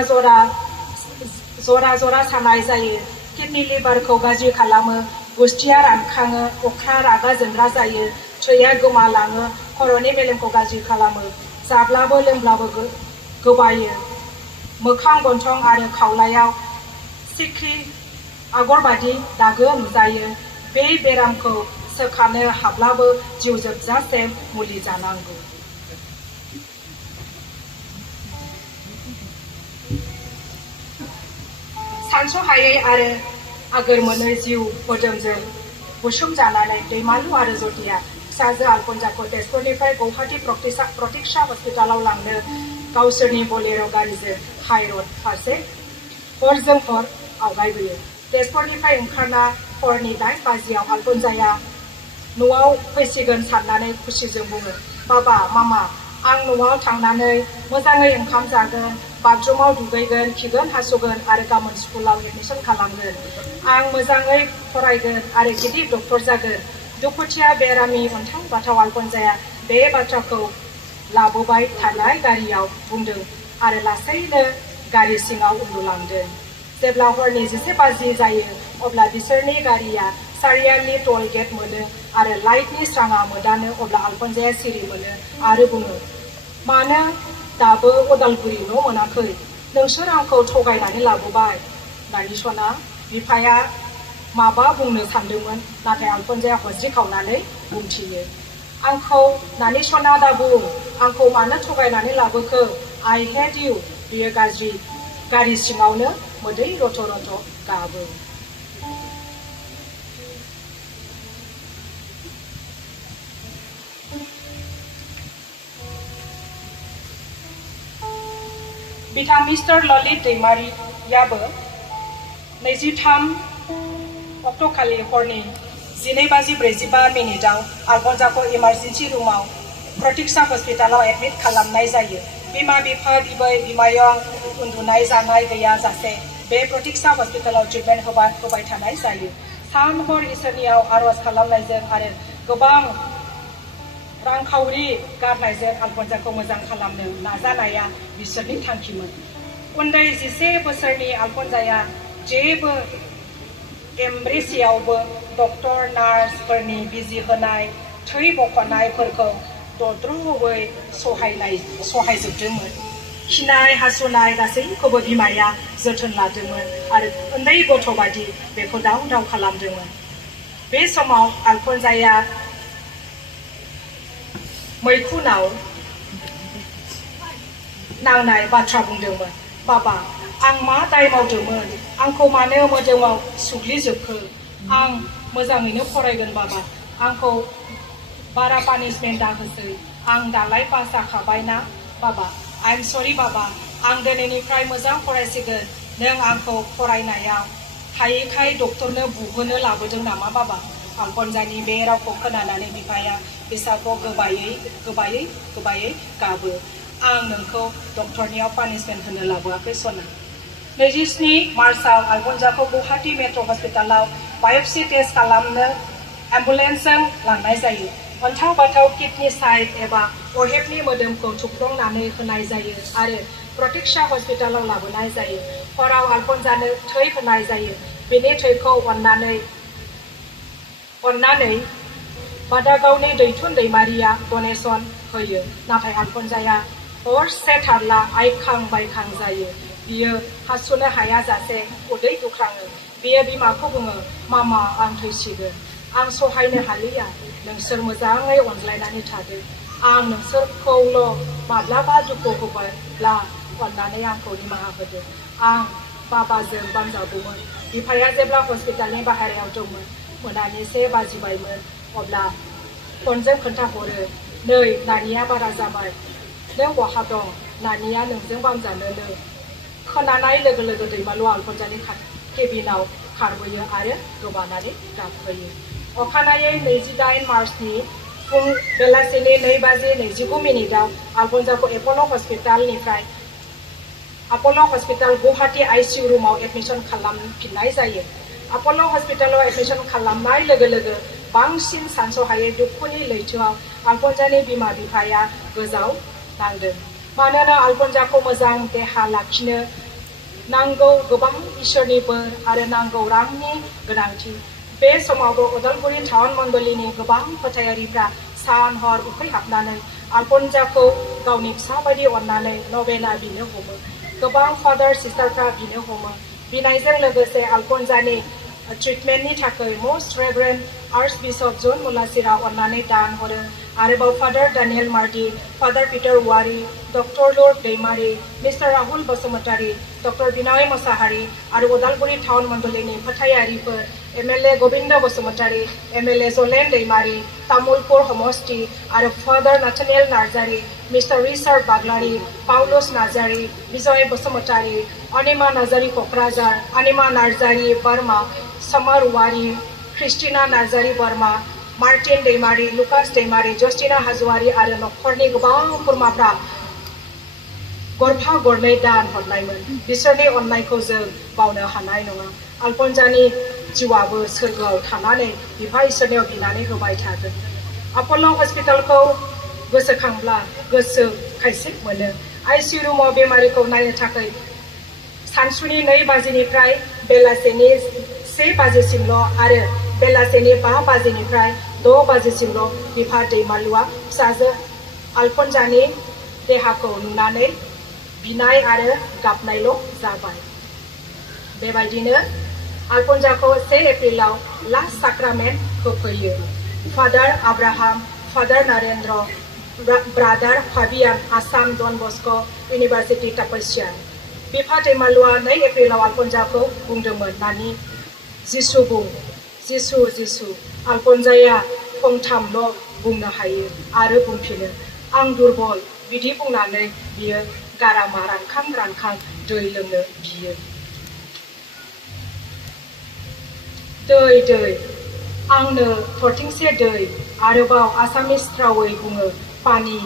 जरा सानाय जायो किडनी लिभारखौ गाज्रि खालामो गुस्थिया रानखाङो अख्रा रागा जोंग्रा जायो थैया गोमालाङो खर'नि मेलेमखौ गाज्रि खालामो जाब्लाबो लोंब्लाबो गोबायो मोखां गन्थं आरो खावलायाव सिख्रि आगरबादि दागो नुजायो बे बेरामखौ सोखानो हाब्लाबो जिउ जोबजासे मुलि जानांगौ सानस'हायै आरो आगोर मोनै जिउ मोदोमजों बुसुम जानानै दैमालु आरो ज्योतिया फिसाजो आलफनसाखौ तेजपुरनिफ्राय गुवाहाटी प्रतीक्षा हस्पिटालाव लांनो गावसोरनि बोलेरो गारिजों हाइरड फारसे हरजों हर आवगायबोयो तेजपुरनिफ्राय ओंखारना हरनि 8 बाजियाव आलफनसाया न'आव फैसिगोन साननानै खुसिजों बुङो बाबा मामा आं न'आव थांनानै मोजाङै ओंखाम जागोन बाथरुमाव दुगैगोन खिगोन हासुगोन आरो गाबोन स्कुलाव एडमिसन खालामगोन आं मोजाङै फरायगोन आरो गिदिर डक्टर जागोन दुखुथिया बेरामि अन्थाव बाथाव आलफनसाया बे बाथ्राखौ लाबोबाय थानाय गारियाव बुंदों आरो लासैनो गारि सिङाव उन्दुलांदों जेब्ला हरनि 11 बाजि जायो अब्ला बिसोरनि गारिया सारियालि टल गेट मोनो आरो लाइटनि स्राङा मोदानो अब्ला आलफनसाया सिरि मोनो आरो बुङो मानो दाबो उदालगुरि न' मोनाखै नोंसोर आंखौ थगायनानै लाबोबाय नानिसना बिफाया माबा बुंनो सानदोंमोन नाथाय आलफनसाया हज्रिखावनानै बुंथियो आंखौ नानिसना दाबुं आंखौ मानो थगायनानै लाबोखो I hate you बियो गारि सिङावनो मोदै रथ' रथ' गाबो बिथां मिस्टार ललित दैमारियाबो 23 अक्ट'खालि हरनि 12:45 आलफनसाखौ इमारजेन्सि रुमाव प्रतीक्षा हस्पिटालाव एडमिट खालामनाय जायो बिमा बिफा बिबै बिमायं उन्दुनाय जानाय गैयाजासे बे प्रतीक्षा हस्पिटालाव ट्रिटमेन्ट होबाय थानाय जायो सान हर इसोरनियाव आरज खालामनायजों आरो गोबां रांखावरि गारनायजों आलफनसाखौ मोजां खालामनो नाजानाया बिसोरनि थांखिमोन उन्दै 11 बोसोरनि आलफनजाया जेबो एमब्रेसियावबो डक्टर नार्सफोरनि बिजि होनाय थै बखनायफोरखौ दद्र'यै सहायजोबदोंमोन खिनाय हासुनाय गासैखौबो बिमाया जोथोन लादोंमोन आरो उन्दै गथ'बादि बेखौ दाव दाव खालामदोंमोन बे समाव आलफनजाया मैखुनाव नांनाय बाथ्रा बुंदोंमोन बाबा आं मा दाय मावदोंमोन आंखौ मानो मोदोमाव सुग्लिजोबखो आं मोजाङैनो फरायगोन बाबा आंखौ बारा पानिशमेन्ट दाहोसै आं दालाय पास जाखाबायना बाबा आइ एम सरि बाबा आं दिनैनिफ्राय मोजां फरायसिगोन नों आंखौ फरायनायाव हायैखाय डक्टरनो बुहोनो लाबोदों नामा बाबा आलफनजानि बे रावखौ खोनानानै बिफाया बिसाखौ गोबायै गाबो आं नोंखौ डक्टरनियाव पानिशमेन्ट होनो लाबोआखै सना 27 मार्चआव आलफनजाखौ गुवाहाटी मेट्र' हस्पिटालाव बाय'प्सि टेस्ट खालामनो एम्बुलेन्सजों लांनाय जायो अन्थाव बाथाव किडनि साइड एबा अहेबनि मोदोमखौ थुफ्लंनानै होनाय जायो आरो प्रतीक्षा हस्पिटालाव लाबोनाय जायो हराव आलफनजानो थै होनाय जायो बेनि थैखौ अननानै बादागावनि दैथुन दैमारिया डनेसन होयो नाथाय आलफनजाया हरसे थारला आइखां बायखां जायो बियो हासुनो हायाजासे उदै दुख्राङो बियो बिमाखौ बुङो मामा आं थैसिगोन आं सहायनो हालिया नोंसोर मोजाङै अनज्लायनानै थादो आं नोंसोरखौल' माब्लाबा दुखु होबायब्ला अननानै आंखौ निमाहा होदो आं बाबाजों बामजादोंमोन बिफाया जेब्ला हस्पिटालनि बाहेरायाव दंमोन मोनानि 1 बाजिबायमोन अब्ला फनजों खोन्थाहरो नै नानिया बारा जाबाय नों बहा दं नानिया नोंजों बामजानोनो खोनानाय लोगो लोगो दैमालु आलफनजानि केबिनाव खारबोयो आरो गोबानानै गाबहोयो अखानायै 28 मार्चनि फुं बेलासिनि 2:29 आलफनजाखौ एप'ल' हस्पिटाल गुवाहाटी आइसिइउ रुमाव एडमिसन खालामफिननाय जायो एप'ल' हस्पिटालाव एडमिसन खालामनाय लोगो लोगो बांसिन सानस'हायै दुखुनि लैथोआव आलफनजानि बिमा बिफाया गोजाव नांदों मानोना आलफनजाखौ मोजां देहा लाखिनो नांगौ गोबां इसोरनि बोर आरो नांगौ रांनि गोनांथि बे समावबो उदालगुरि टाउन मण्डलिनि गोबां फोथायारिफ्रा सान हर उखैहाबनानै आलफनजाखौ गावनि फिसा बायदि अननानै नभेना बिनो हमो गोबां फादार सिस्टारफ्रा बिनो हमो बिनायजों लोगोसे आलफनजानि ट्रिटमेन्टनि थाखाय मस्ट रेभारेन्ड आर्चबिशप जन मुलासिरा अननानै दान हरो आरोबाव father Daniel Marti father Peter Wary doctor Lord Daimary mister Rahul Basumatary doctor Binoy Mosahary आरो उदालगुरि टाउन मण्डलिनि फोथायारिफोर एमएलए गोविन्द बसुमतारी एमएलए जलेन दैमारि तामुलपुर समष्टि आरो father Nathaniel Narzary mister Richard Baglary Paulus Narzary Bijoy Basumatary Anima Narzary Kokrajhar Anima Narzary Brahma Samar Wary Christina Narzary Brahma Martin Daimary Lucas Daimary Justina Hajowary आरो नखरनि गोबां खुरमाफ्रा गरफा गरनै दान हरनायमोन बिसोरनि अननायखौ जों बावनो हानाय नङा आलफनजानि जिउआबो सोरगोआव थानानै बिफा इसोरनियाव बिनानै होबाय थागोन आपोल' हस्पिटालखौ गोसोखांब्ला गोसो खायसे मोनो आइसिइउ रुमाव बेमारिखौ नायनो थाखाय सानसुनि 2 बाजिनिफ्राय बेलासिनि 1 बाजिसिमल' आरो बेलासिनि 5 बाजिनिफ्राय 6 बाजिसिमल' बिफा दैमालुआ फिसाजो आलफनजानि देहाखौ नुनानै बिनाय आरो गाबनायल' जाबाय बेबायदिनो आलफनजाखौ 1 एप्रिलाव लास्ट साक्रामेन्ट होफैयो father Abraham father Narendra brother Fabian Assam Don Bosco' university तपस्या बिफा दैमालुआ 2 एप्रिलाव आलफनजाखौ बुंदोंमोन नानि जिसु बुं जिसु आलफनजाया फंथामल' बुंनो हायो आरो बुंफिनो आं दुरबल बिदि बुंनानै बियो गारामा रानखां दै लोंनो बियो दै आंनो थरथिंसे दै आरोबाव आसामिस रावै बुङो पानि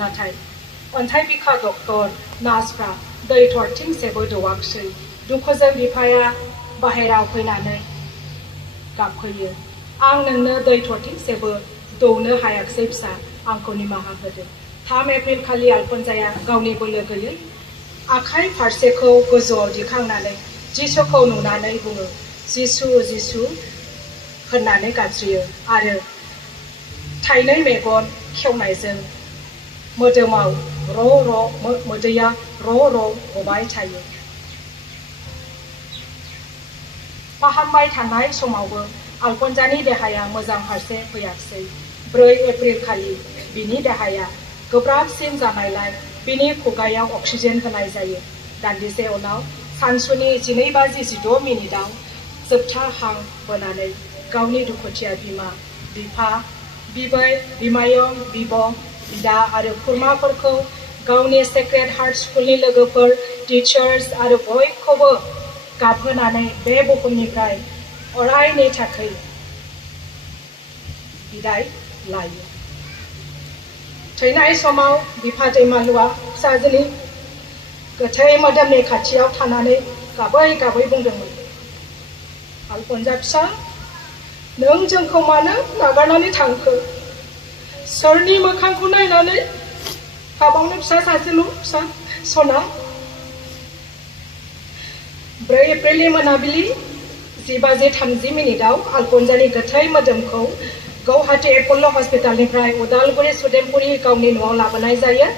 नाथाय अन्थाइ बिखा डक्टर नार्सफ्रा दै थरथिंसेबो दौवाखसै दुखुजों बिफाया बाहेराव फैनानै गाबफैयो आं नोंनो दै थरथिंसेबो दौनो हायाखसै फिसा आंखौ निमाहा होदो 3 एप्रिल खालि आलफनजाया गावनि बोलो गैयै आखाइ फारसेखौ गोजौआव दिखांनानै जिसुखौ नुनानै बुङो जिसु जिसु होननानै गाबज्रियो आरो थाइनै मेगन खेवनायजों मोदोमाव मोदैया र' गबाय थायो। फाहामबाय थानाय समावबो आल्फन्सानि देहाया मोजां फारसे फैयाखिसै। 4 एप्रिल खालि बिनि देहाया गोब्राबसिन जानायलाय बिनि खुगायाव अक्सिजेन होनाय जायो। दान्दिसे उनाव सानसुनि 12:16 जोबथा हां बोनानै गावनि दुखुथिया बिमा, बिफा, बिबै, बिमायं, बिब', बिदा आरो खुरमाफोरखौ गावनि सेक्रेड हार्ट स्कुलनि लोगोफोर, टिचार्स आरो बयखौबो गाबहोनानै बे बुहुमनिफ्राय अरायनि थाखाय बिदाय लायो। थैनाय समाव बिफा दैमालुआ फिसाजोनि गोथै मोदोमनि खाथियाव थानानै गाबै गाबै बुंदोंमोन, आल्फन्सा फिसा, नों जोंखौ मानो नागारनानै थांखो? सोरनि मोखांखौ नायनानै? हाबावनो फिसा सासेल' फिसा सना। 4 एप्रिलनि मोनाबिलि 10:30 आल्फन्सानि गोथै मोदोमखौ गौहाटी एपल्ल हस्पिटालनिफ्राय उदालगुरि सुदेमपुरि गावनि न'आव लाबोनाय जायो।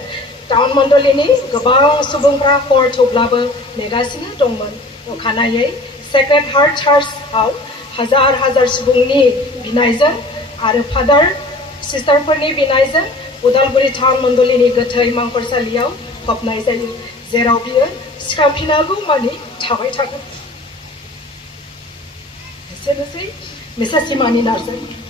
टाउन मण्डलिनि गोबां सुबुंफ्रा हर थौब्लाबो नेगासिनो दंमोन। अखानायै सेक्रेड हार्ट चार्चआव हाजार सुबुंनि बिनायजों आरो फादार सिस्टारफोरनि बिनायजों उदालगुरि टाउन मण्डलिनि गोथै मांखरसालियाव फबनाय जायो, जेराव बियो सिखांफिनागौ मानि थाबाय थागोन। एसेनोसै मिसेस हिमानी नार्जारी।